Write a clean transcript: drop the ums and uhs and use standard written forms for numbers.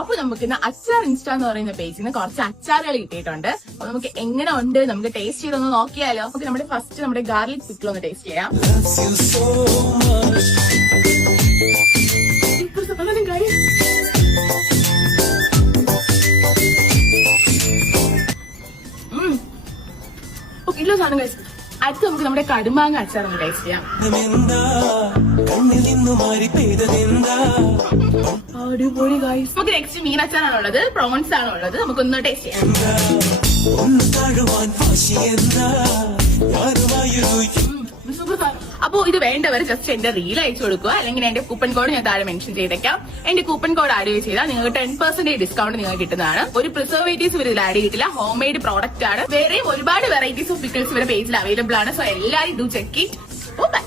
അപ്പൊ നമുക്ക് ഇന്ന് അച്ചാർ ഇൻസ്റ്റ എന്ന് പറയുന്ന പേജിൽ നിന്ന് കുറച്ച് അച്ചാറുകൾ കിട്ടിയിട്ടുണ്ട്. അപ്പൊ നമുക്ക് എങ്ങനെ ഉണ്ട്, നമുക്ക് ടേസ്റ്റ് ചെയ്തൊന്ന് നോക്കിയാലോ. നമുക്ക് നമ്മുടെ ഗാർലിക് പിക്കിൾ ഒന്ന് ടേസ്റ്റ് ചെയ്യാം. കിലോ സാധനം കഴിച്ചു. അടുത്ത് നമുക്ക് നമ്മുടെ കടുമാങ്ങ അച്ചാർ ഒന്ന് ടേസ്റ്റ് ചെയ്യാം. അടിപൊളി ഗൈസ്. നമുക്ക് നെക്സ്റ്റ് മീൻ അച്ചാറാണുള്ളത്, പ്രോൺസ് ആണുള്ളത്. നമുക്കൊന്ന് ടേസ്റ്റ് ചെയ്യാം. അപ്പോ ഇത് വേണ്ടവർ ജസ്റ്റ് എന്റെ റീൽ അയച്ചു കൊടുക്കുക, അല്ലെങ്കിൽ എന്റെ കൂപ്പൺ കോഡ് ഞാൻ താഴെ മെൻഷൻ ചെയ്തേക്കാം. എന്റെ കൂപ്പൺ കോഡ് ആഡ് ചെയ്താൽ നിങ്ങൾക്ക് 10% ഡിസ്കൗണ്ട് നിങ്ങൾക്ക് കിട്ടുന്നതാണ്. ഒരു പ്രിസർവേറ്റീവ്സ് ഇവർ ഇതിൽ ആഡ് ചെയ്തിട്ടില്ല, ഹോം മെയ്ഡ് പ്രോഡക്റ്റ് ആണ്. വേറെയും ഒരുപാട് വെറൈറ്റീസ് ഓഫ് പിക്കിൾസ് ഇവരുടെ പേജിൽ അവൈലബിൾ ആണ്. സോ എല്ലാവരും ഡു ചെക്ക് ഇറ്റ്. ബൈ.